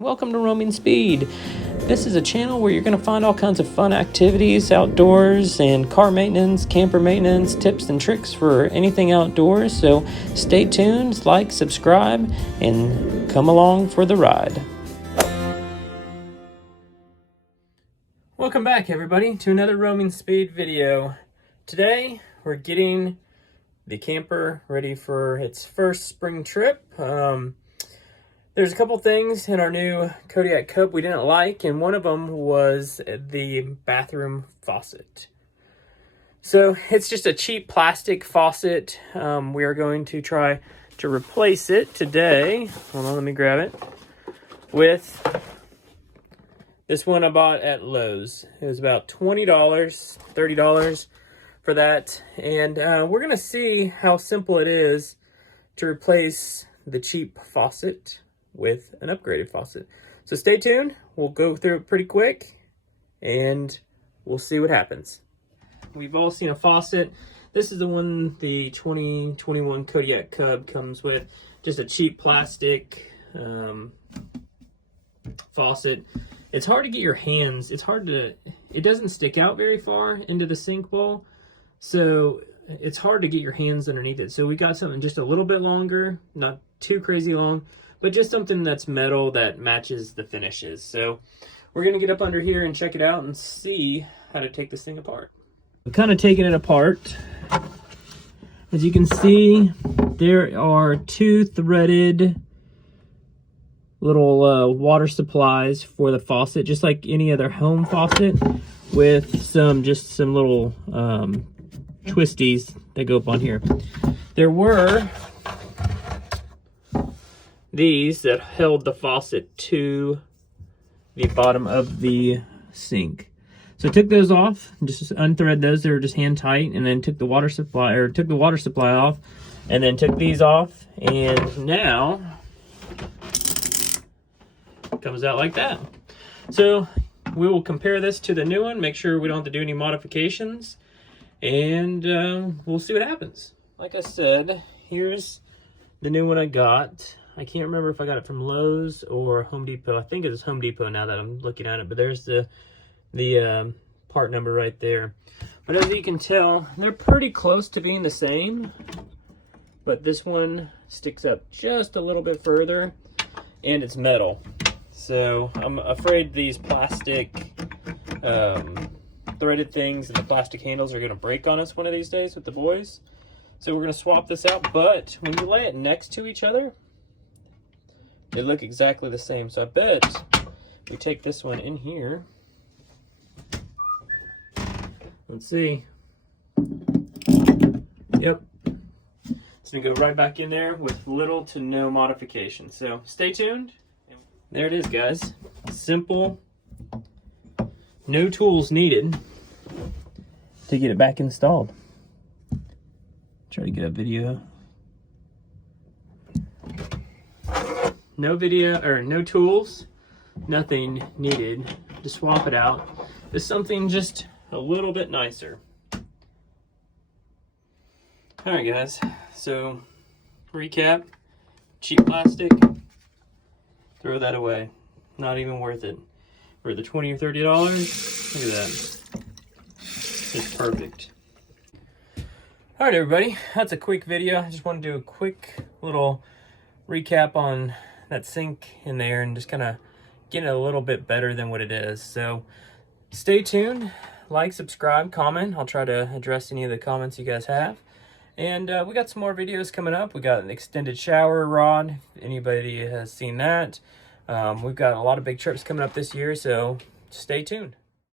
Welcome to Roaming Speed. This is a channel where you're going to find all kinds of fun activities outdoors and car maintenance, camper maintenance, tips and tricks for anything outdoors. So stay tuned, like, subscribe, and come along for the ride. Welcome back, everybody, to another Roaming Speed video. Today we're getting the camper ready for its first spring trip. There's a couple things in our new Kodiak Cub we didn't like, and one of them was the bathroom faucet. So it's just a cheap plastic faucet. We are going to try to replace it today. Hold on, let me grab it. With this one I bought at Lowe's. It was about $20, $30 for that. And we're going to see how simple it is to replace the cheap faucet with an upgraded faucet. So stay tuned. We'll go through it pretty quick and we'll see what happens. We've all seen a faucet. This is the one the 2021 Kodiak Cub comes with. Just a cheap plastic faucet. It's hard to get your hands, it doesn't stick out very far into the sink bowl. So it's hard to get your hands underneath it. So we got something just a little bit longer, not too crazy long, but just something that's metal that matches the finishes. So we're gonna get up under here and check it out and see how to take this thing apart. I'm kind of taking it apart. As you can see, there are two threaded little water supplies for the faucet, just like any other home faucet, with some little twisties that go up on here. There were these that held the faucet to the bottom of the sink. So I took those off, just unthread those. They were just hand tight, and then took the water supply off, and then took these off, and now it comes out like that. So we will compare this to the new one, make sure we don't have to do any modifications, and we'll see what happens. Like I said, here's the new one I got. I can't remember if I got it from Lowe's or Home Depot. I think it's Home Depot now that I'm looking at it, but there's the part number right there. But as you can tell, they're pretty close to being the same, but this one sticks up just a little bit further, and it's metal. So I'm afraid these plastic threaded things and the plastic handles are going to break on us one of these days with the boys. So we're going to swap this out, but when you lay it next to each other, they look exactly the same. So I bet we take this one in here. Let's see. Yep. It's going to go right back in there with little to no modification. So stay tuned. There it is, guys. Simple. No tools needed to get it back installed. Try to get a video. No video, or no tools, nothing needed to swap it out. It's something just a little bit nicer. All right, guys. So, recap: cheap plastic, throw that away. Not even worth it. For the $20 or $30, look at that. It's perfect. All right, everybody. That's a quick video. I just want to do a quick little recap on that sink in there and just kind of get it a little bit better than what it is. So stay tuned, like, subscribe, comment. I'll try to address any of the comments you guys have. And we got some more videos coming up. We got an extended shower rod, if anybody has seen that. We've got a lot of big trips coming up this year, so stay tuned.